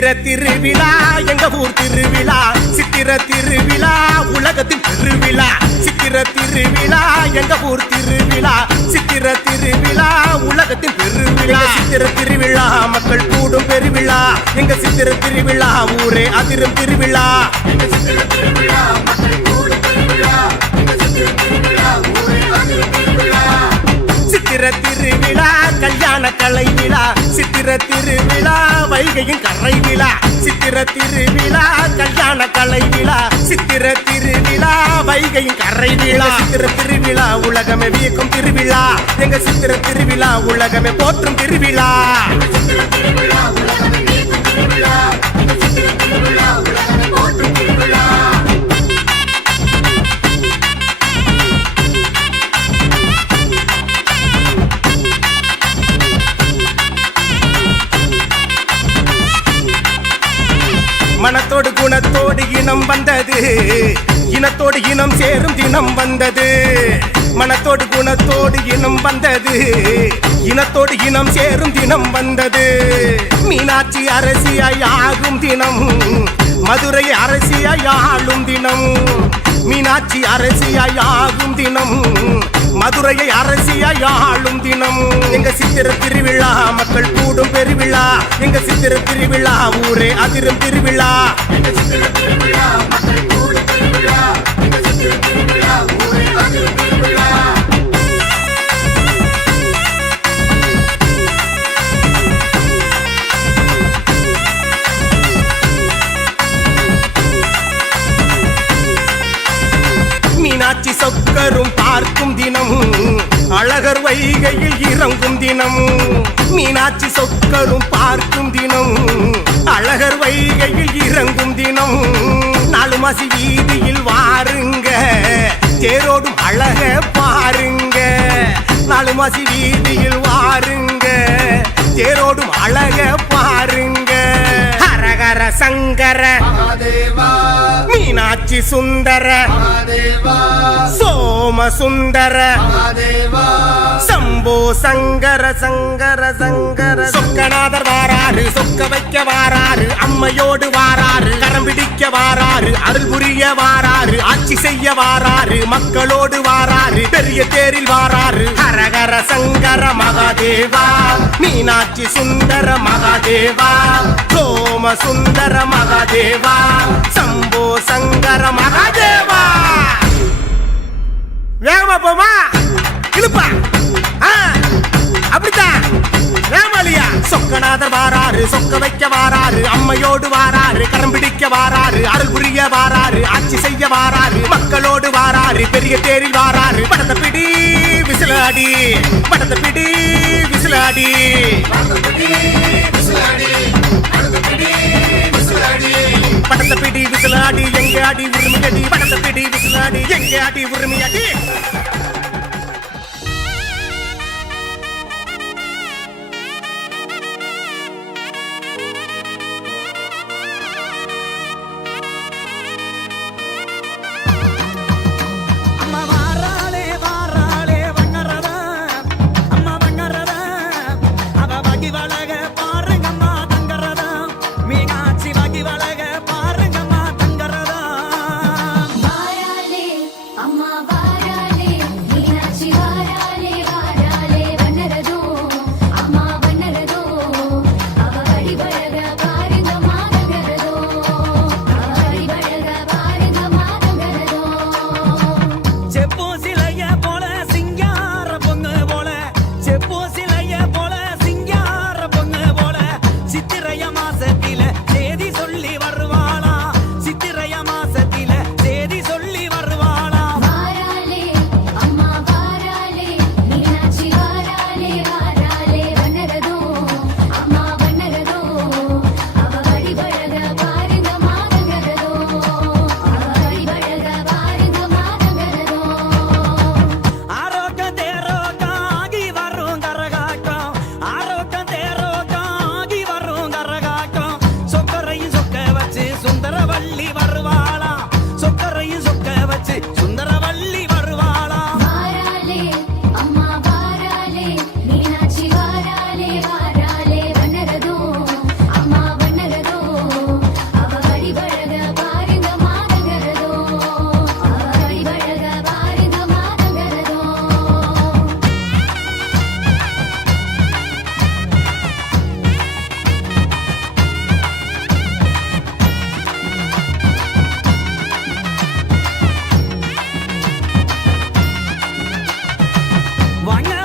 சித்திர திருவிழா எங்க ஊர் திருவிழா சித்திர திருவிழா உலகத்தின் திருவிழா சித்திர திருவிழா எங்க ஊர் திருவிழா சித்திர திருவிழா உலகத்தின் பெருவிழா சித்திர திருவிழா மக்கள் கூடும் பெருவிழா எங்க சித்திர திருவிழா ஊரே அதிரும் திருவிழா எங்க சித்திர திருவிழா மக்கள் கூடும் பெருவிழா எங்க சித்திர திருவிழா ஊரே அதிரும் திருவிழா சித்திர திருவிழா கல்யாண கலை விழா சித்திர திருவிழா வைகையின் கரை விழா சித்திர திருவிழா கல்யாண கலை விழா சித்திர திருவிழா வைகையின் கரை விழா சித்திர திருவிழா உலகமே வியக்கும் திருவிழா எங்க சித்திர திருவிழா உலகமே போற்றும் திருவிழா சித்திர திருவிழா உலகமே வியக்கும் திருவிழா எங்க சித்திர திருவிழா உலகமே போற்றும் திருவிழா மனத்தோடு குணத்தோடு இனம் வந்தது இனத்தோடு இனம் சேரும் தினம் வந்தது மனத்தோடு குணத்தோடு இனம் வந்தது இனத்தோடு இனம் சேரும் தினம் வந்தது மீனாட்சி அரசியாய் ஆகும் தினம் மதுரை அரசியாய் ஆளும் தினம் மீனாட்சி அரசியாய் ஆகும் தினம் மதுரையை அரசியாய் ஆளும் தினம் எங்க சித்திர திருவிழா மக்கள் கூடும் பெருவிழா எங்க சித்திர திருவிழா ஊரே அதிரும் திருவிழா எங்க சித்திர திருவிழா மக்கள் கூடும் பெருவிழா எங்க சித்திர திருவிழா ஊரே அதிரும் திருவிழா மீனாட்சி சொக்கரும் பார்க்கும் தினம் அழகர் வைகையில் இறங்கும் தினம் மீனாட்சி சொக்கரும் பார்க்கும் தினம் அழகர் வைகையில் இறங்கும் தினம் நாலு மாசி வீதியில் வாருங்க தேரோடும் அழக பாருங்க நாலு மாசி வீதியில் வாருங்க தேரோடும் அழக பாருங்க ஹரஹர சங்கர மீனாட்சி சுந்தர சோம சுந்தர சம்போ சங்கர சங்கர சங்கர சொக்கநாதர் வாராரு சொக்க வைக்க வாராரு அம்மையோடு வாராரு கரம் பிடிக்க வாராரு அருள் புரிய வாராரு ஆட்சி செய்ய வாராரு மக்களோடு வாராரு பெரிய தேரில் வாராரு ஹரஹர சங்கர மகாதேவா மீனாட்சி சுந்தர மகாதேவா சோம சுந்தர மகாதேவா சம்போ சங்கர மகாதேவா வேகமா போமா இழுப்பா அப்படித்தான் வேமாலியா சொக்கநாதர் வாராரு சொக்க வைக்க வாராரு அம்மையோடு வாராரு கரம் பிடிக்க வாராரு அருள் புரிய வாராரு ஆட்சி செய்ய வாராரு மக்களோடு வாராரு பெரிய தேரில் வாராரு படத்தை பிடி விசிலாடி படத்தை பிடி விசிலாடி படத்தை பிடி விசிலாடி எங்க அடி உரிமையடி படத்தை பிடி விசிலாடி எங்க அடி உரிமையடி அம்மா வாராளே வண்ண